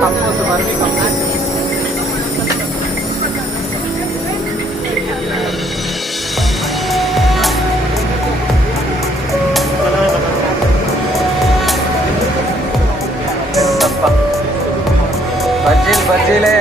Compost వర్మి compost బజ్జీలే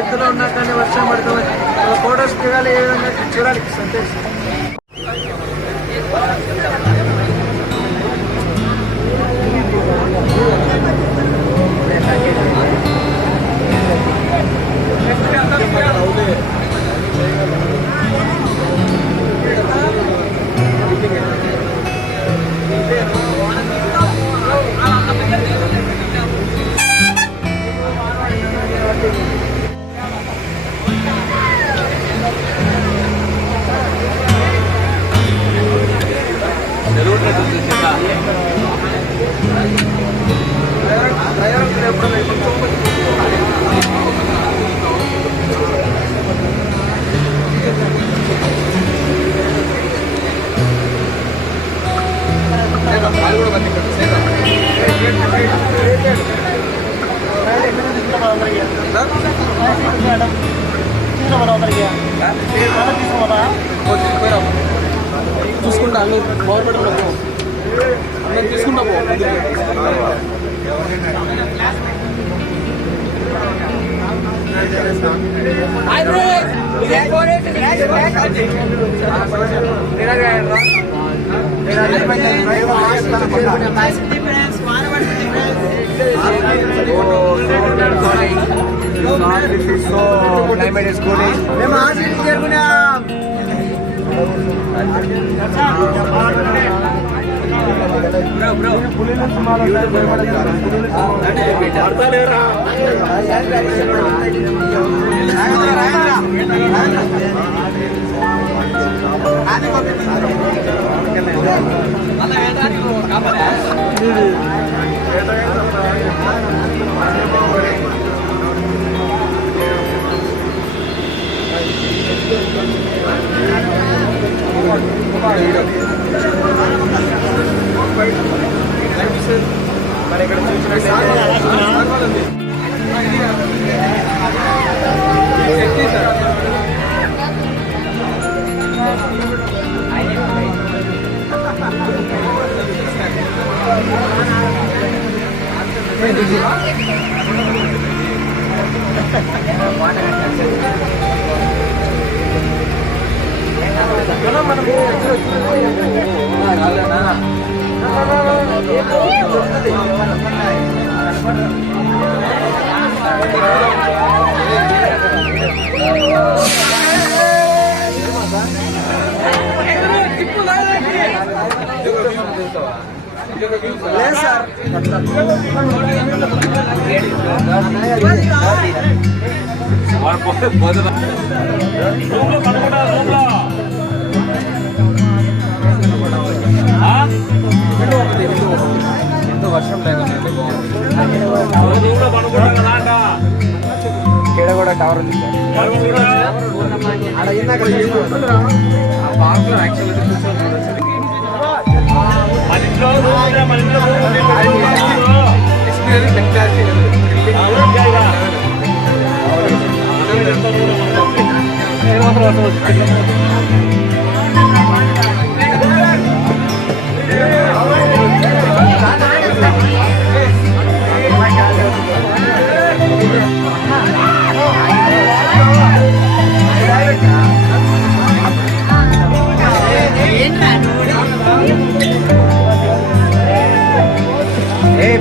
ఎత్తులో ఉన్నా కానీ వర్షం పడుతుంది ఫోటోస్ దిగాలి ఏ విధంగా చూడాలి సంతోష్ చూసుకుంటా అందరూ బాగుపడి అందరూ తీసుకుంటా పో climate is cooling. మేము ఆశీర్వాదం చేరుకున్నాం. బ్రో పులిల సుమారు అడతలేరా మరి ఇక్కడ లేదు సార్ ఎంతో వర్షం ఇక్కడ కూడా టవర్ ఉంది పార్క్లో యాక్చువల్గా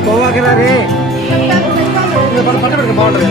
పోవాకరా రే పట్టు పెట్టుకో బాగుంటుంది.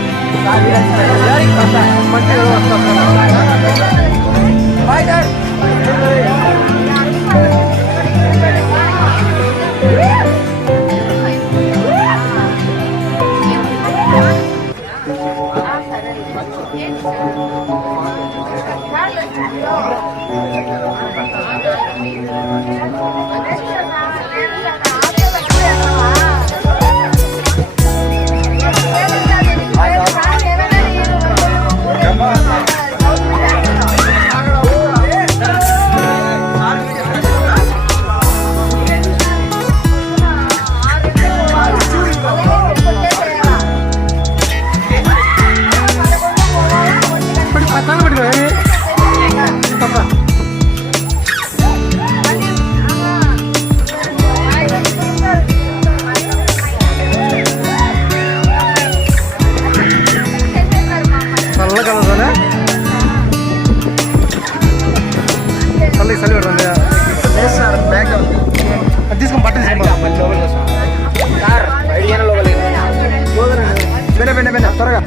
తీసుకొని పట్టు తీసుకుంటా త్వరగా.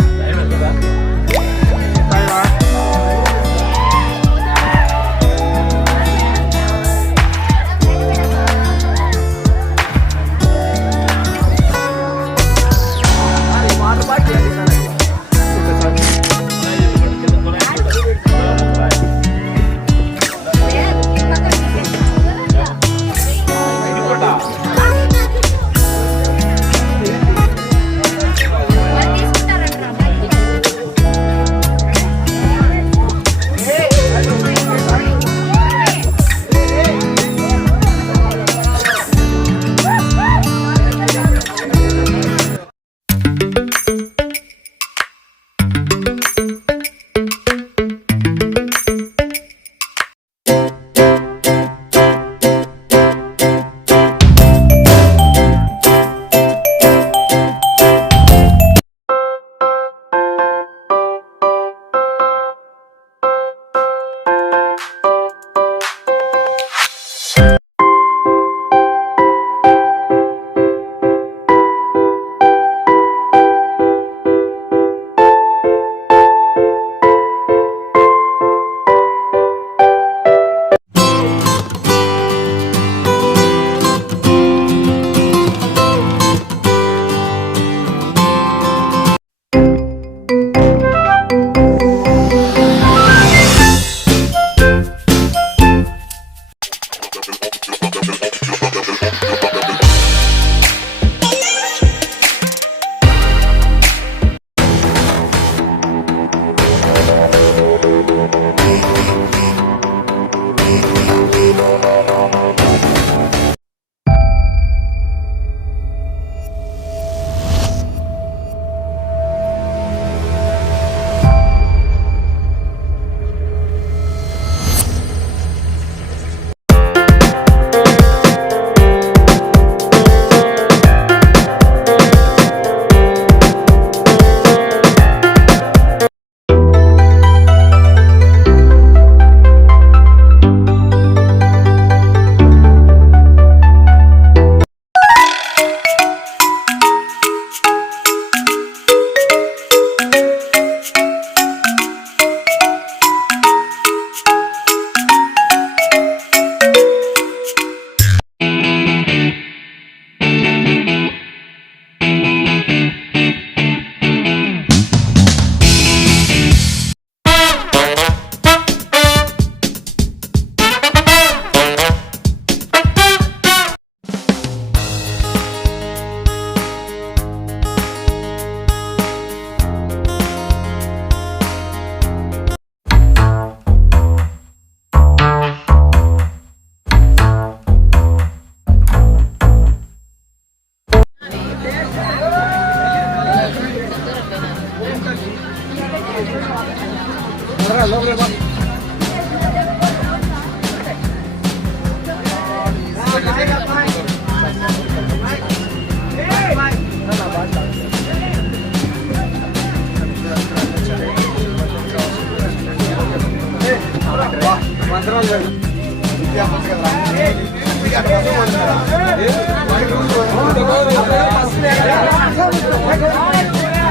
Viaja,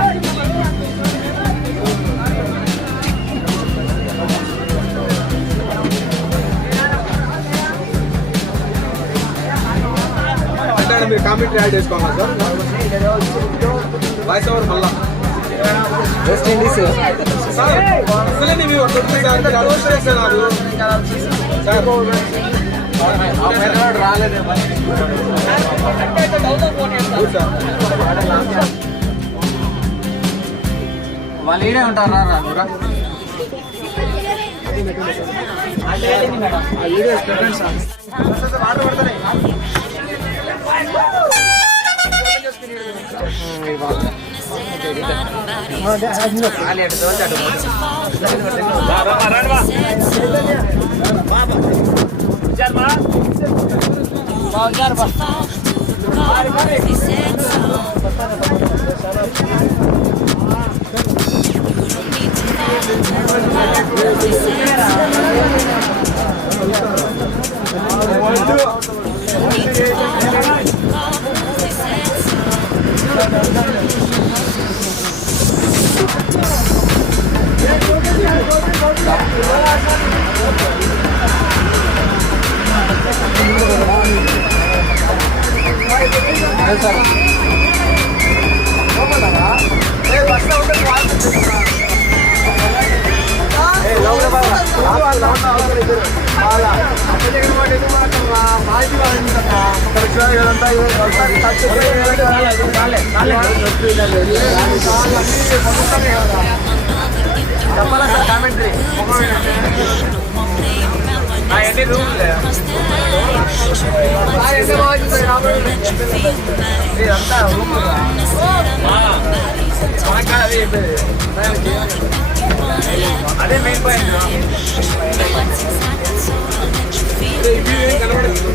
కామెంటరీ యాడ్ చేసుకోవాలా సార్? వాయిస్ ఓవర్ మళ్ళా వెస్ట్ ఇండీస్ సార్ అసలే నీవి చేస్తున్నారు రాలేదు వాళ్ళు ఈడే ఉంటారా చెప్పాలా సార్ కామెంటరీ ఎన్ని రూమ్లే అంతా రూమ్ అదే మెయిన్ పాయింట్ కనబడదు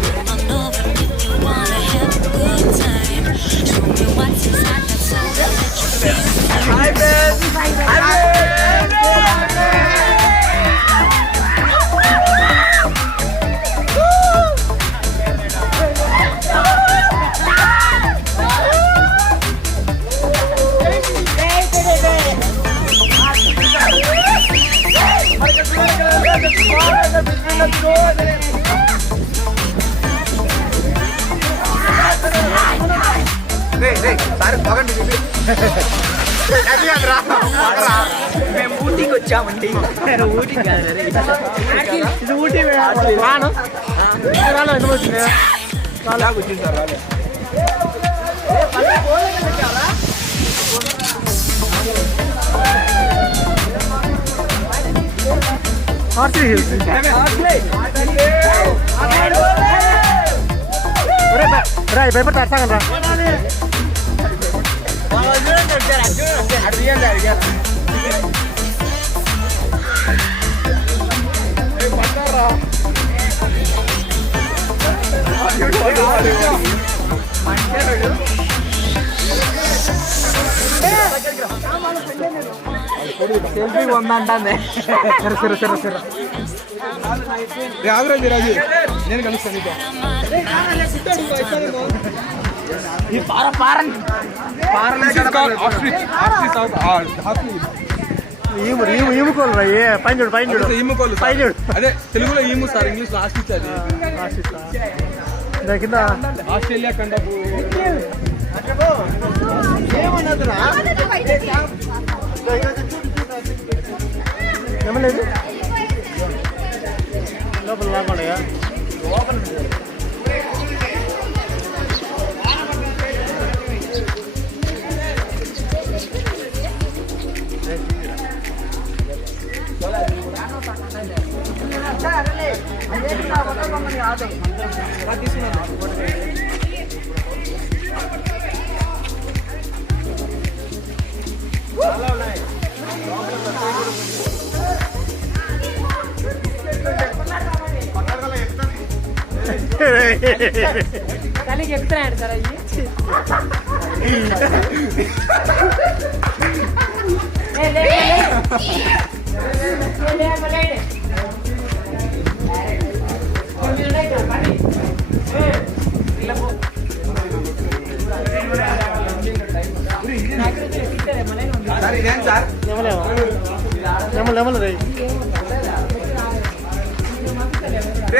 సార్ బాగండి మేము ఊటీకి వచ్చామండి. ఊటీ కాదు ఇది ఊటీ రాను రాను ఎందుకు వచ్చింది చాలా వచ్చింది సార్ రాలే Horsley Hills. Rai, paper tartakan ra. Selfie ఉందంటే రాజు రాజు నేను కలుస్తాను ఈముకోలు పైన చూడు పైన చూడు ఈముకోలు పైన చూడు అదే తెలుగులో ఈము సార్ ఇంగ్లీష్ ఆస్ట్రిచ్ అది కింద ఆస్ట్రేలియా కండపు ఏమలేదు లోపల లాగా కలిగి ఎక్కుతున్నాడు సార్ అయ్యి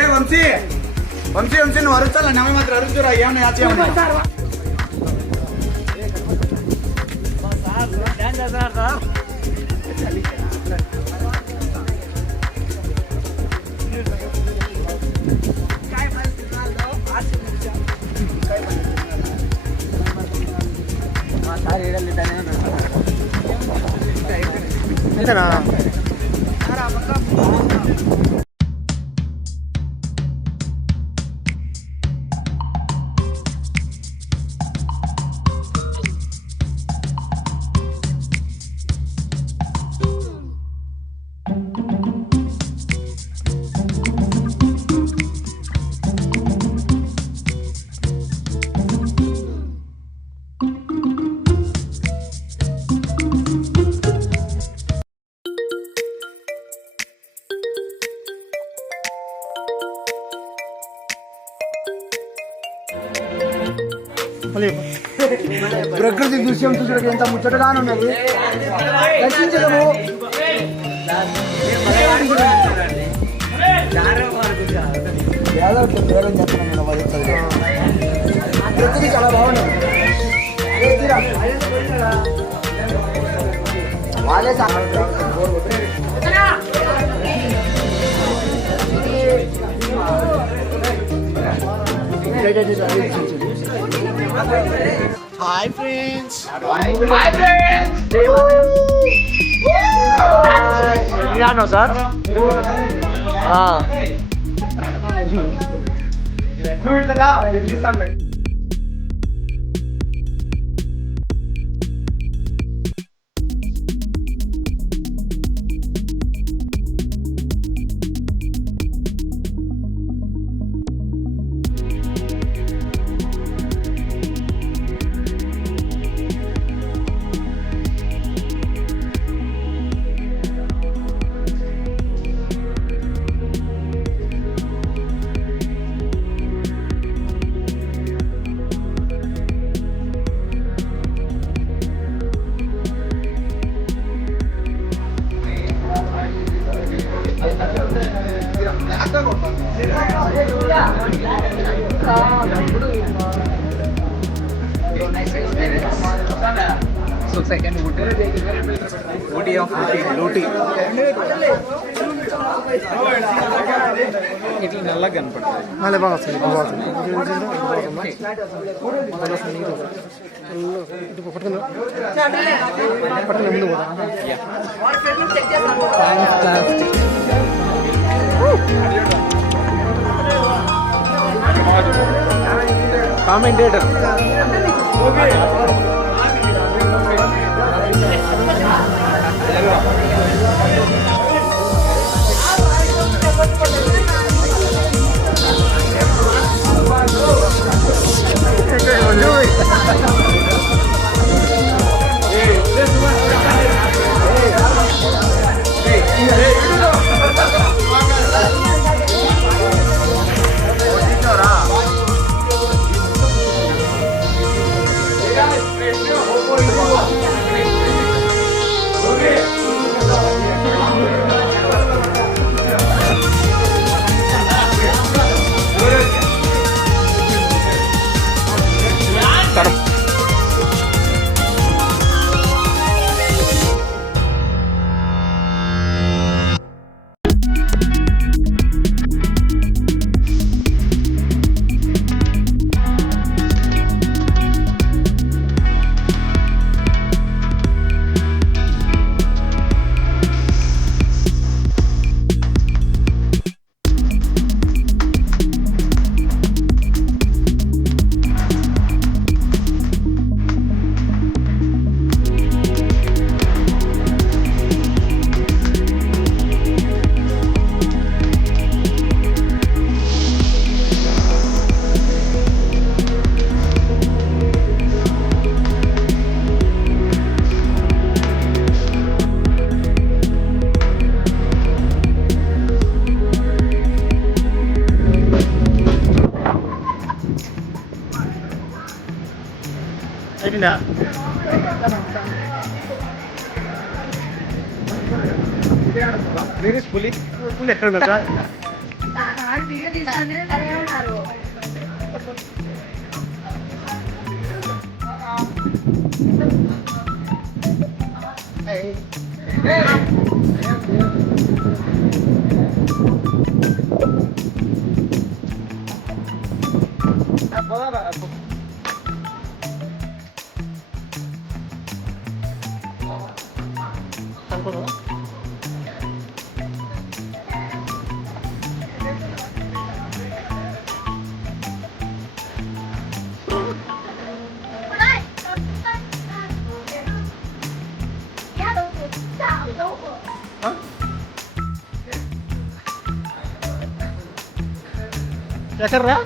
వంశీ వంశీ వంశీ నువ్వు అరుస్తాలా నమ్మ మాత్రం అరుస్తురా ఏమన్నా అంతేనా? ప్రకృతి దృశ్యం చూసడానికి ఎంత ముచ్చటగానే ఉన్నది. దర్శించడము ప్రకృతి చాలా బాగున్నది. వాళ్ళే hi friends. Sir So second Ooty of Ooty. ఇట్లా నల్లగా కనపడుతుంది. బాగా వస్తుంది. ముందు కామెంటేటర్ అయిపోయిందా? పులి ఎక్కడ పెట్టా? ఎక్కడ్రా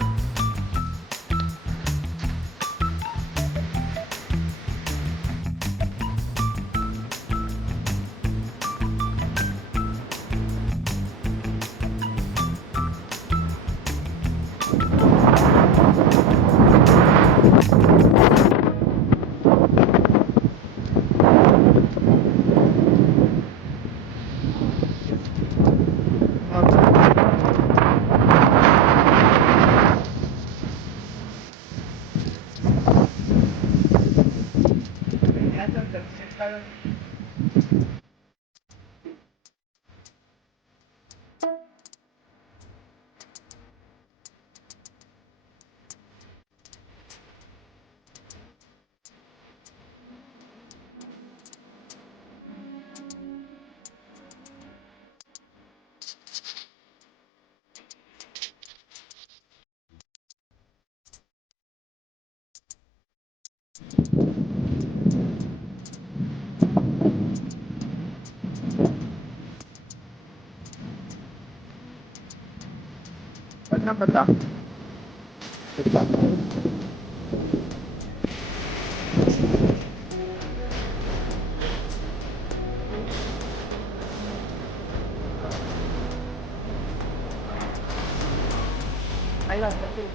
Betul. Ayolah, betul.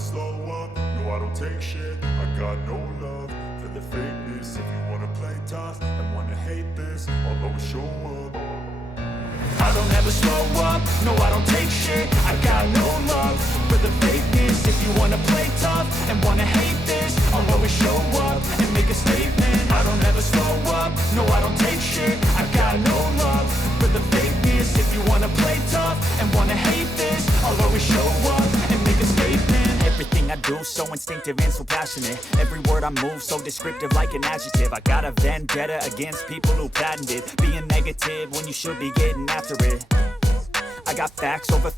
slow up, no I don't take shit. I got no love for the fakeness. If you wanna play tough and wanna hate this, I'll always show up. I don't ever slow up, no I don't take shit. I got no love for the fakeness. If you wanna play tough and wanna hate this, I'll always show up and make a statement. I don't ever slow up, no I don't take shit. I got no love for the fakeness. If you wanna play tough and wanna hate this, I'll always show up and make a statement. Everything I do so instinctive and so passionate. Every word I move so descriptive like an adjective. I got a vendetta against people who patented being negative when you should be getting after it. I got facts over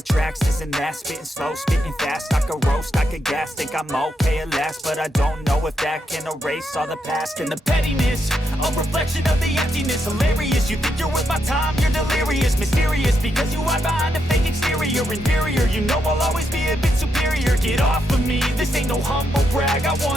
tracks, this and that. Spitting slow, spitting fast. I could roast, I could gas. Think I'm okay at last, but I don't know if that can erase all the past. And the pettiness, a reflection of the emptiness. Hilarious, you think you're worth my time, you're delirious. Mysterious, because you hide behind a fake exterior. Inferior, you know I'll always be a bit superior. Get off of me, this ain't no humble brag. I want